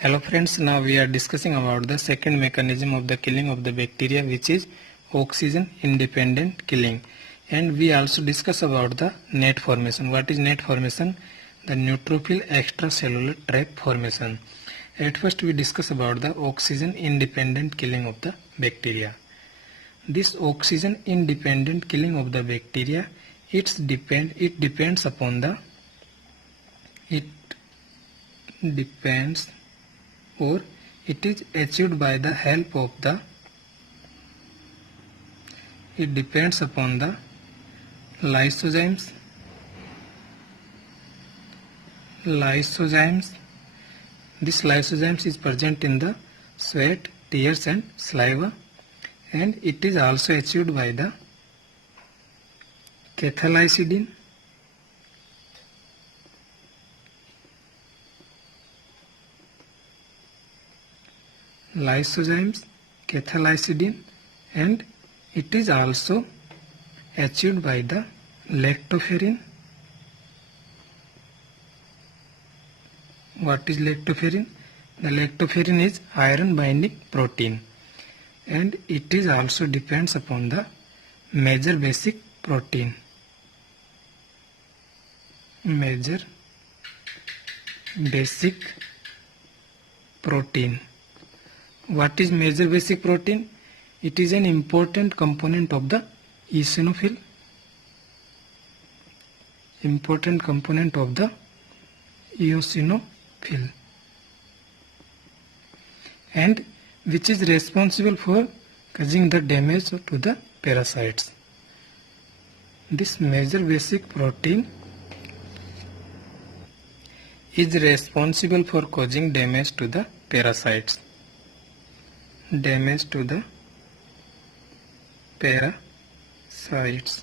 Hello friends, now we are discussing about the second mechanism of the killing of the bacteria, which is oxygen independent killing. And we also discuss about the net formation. What is net formation? The neutrophil extracellular trap formation. At first we discuss about the oxygen independent killing of the bacteria. This oxygen independent killing of the bacteria, it depends upon the or it is achieved by the help of the it depends upon the lysozymes. This lysozymes is present in the sweat, tears and saliva, and it is also achieved by the cathelicidin, lysozymes, cathelicidin, and it is also achieved by the lactoferrin. What is lactoferrin? The lactoferrin is iron binding protein, and it is also depends upon the major basic protein. Major basic protein. What is major basic protein? It is an important component of the eosinophil. Important component of the eosinophil, and which is responsible for causing the damage to the parasites. This major basic protein is responsible for causing damage to the parasites. Damage to the parasites.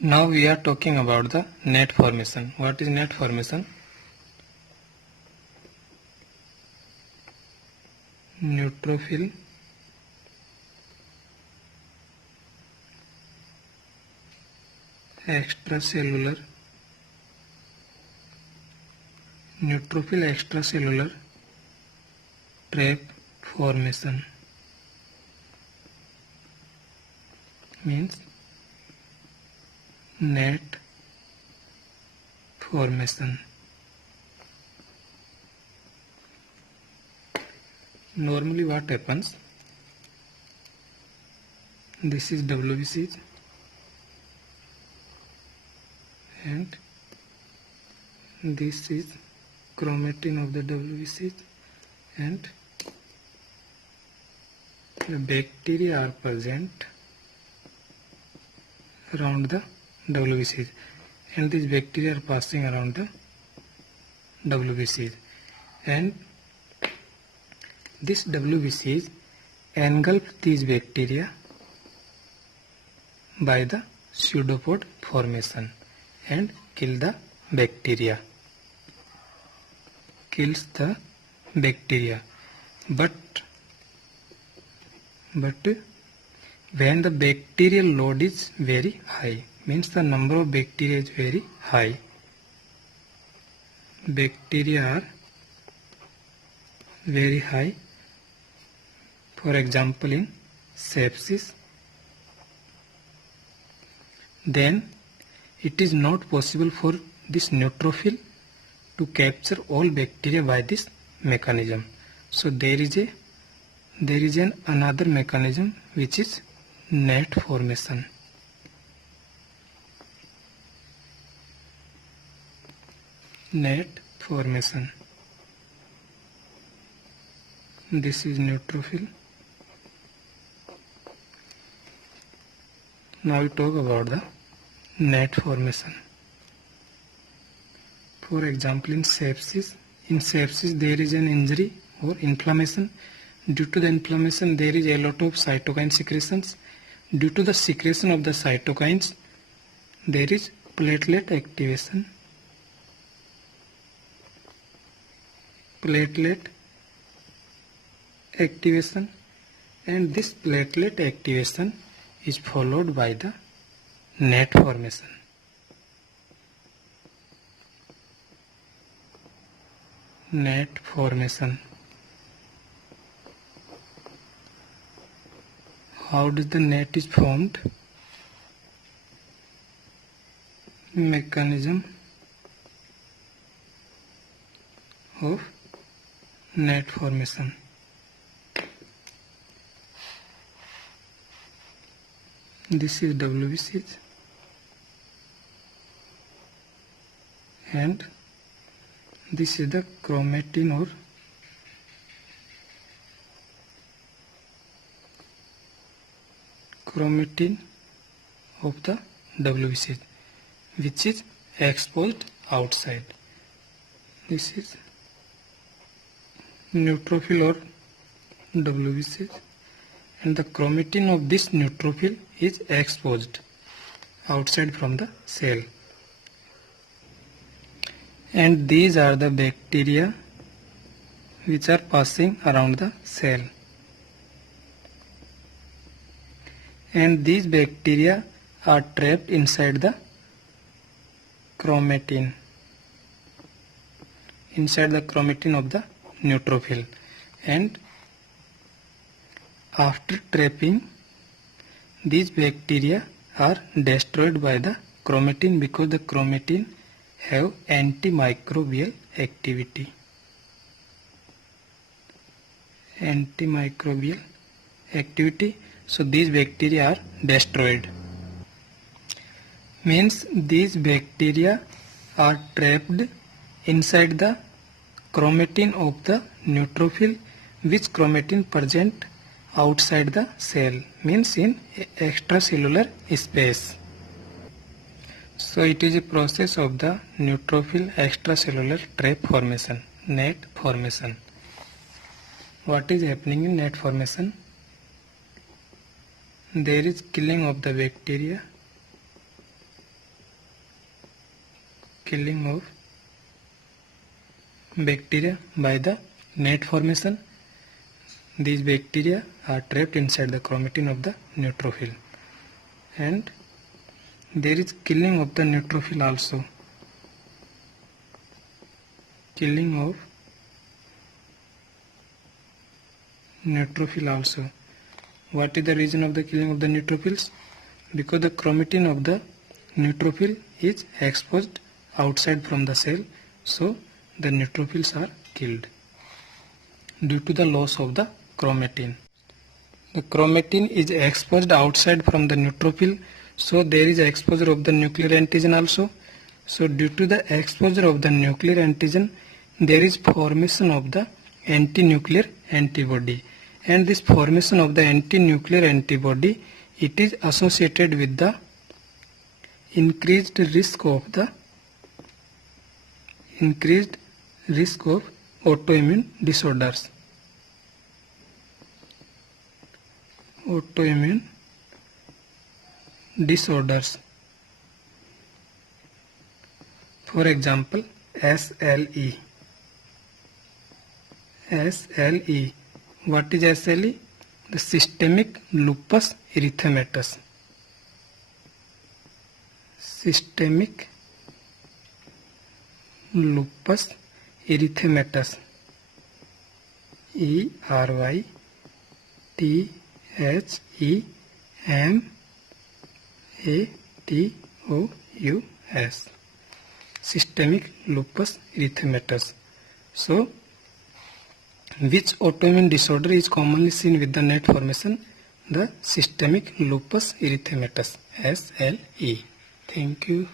Now we are talking about the net formation. What is net formation? Neutrophil extracellular trap formation means net formation. Normally what happens? This is WBCs and this is chromatin of the WBCs, and the bacteria are present around the WBCs, and these bacteria are passing around the WBCs, and this WBCs engulf these bacteria by the pseudopod formation and kill the bacteria. Kills the bacteria, but when the bacterial load is very high, means the number of bacteria is very high. Bacteria are very high. For example, in sepsis, then it is not possible for this neutrophil to capture all bacteria by this mechanism. So there is another mechanism, which is net formation. Net formation. This is neutrophil. Now we talk about the net formation. For example, in sepsis there is an injury or inflammation. Due to the inflammation, there is a lot of cytokine secretions. Due to the secretion of the cytokines, there is platelet activation. And this platelet activation is followed by the net formation. net formation. How does the net is formed? Mechanism of net formation. This is WBC and this is the chromatin or chromatin of the WBC, which is exposed outside. This is neutrophil or WBC, and the chromatin of this neutrophil is exposed outside from the cell. And these are the bacteria which are passing around the cell. And these bacteria are trapped inside the chromatin, inside the chromatin of the neutrophil. And after trapping, these bacteria are destroyed by the chromatin because the chromatin have antimicrobial activity. Antimicrobial activity. So these bacteria are destroyed. Means these bacteria are trapped inside the chromatin of the neutrophil, which chromatin present outside the cell, means in extracellular space. So it is a process of the neutrophil extracellular trap formation, net formation. What is happening in net formation? There is killing of the bacteria, killing of bacteria by the net formation. These bacteria are trapped inside the chromatin of the neutrophil, and there is killing of the neutrophil also. Killing of neutrophil also. What is the reason of the killing of the neutrophils? Because the chromatin of the neutrophil is exposed outside from the cell, so the neutrophils are killed due to the loss of the chromatin. The chromatin is exposed outside from the neutrophil, so there is exposure of the nuclear antigen also. So due to the exposure of the nuclear antigen, there is formation of the anti-nuclear antibody, and this formation of the anti-nuclear antibody, it is associated with the increased risk of autoimmune disorders. Autoimmune disorders. For example, SLE. SLE. What is SLE? The systemic lupus erythematosus. Systemic lupus erythematosus. ERYTHEMATOUS. Systemic lupus erythematosus. So, which autoimmune disorder is commonly seen with the net formation? The systemic lupus erythematosus, SLE. Thank you.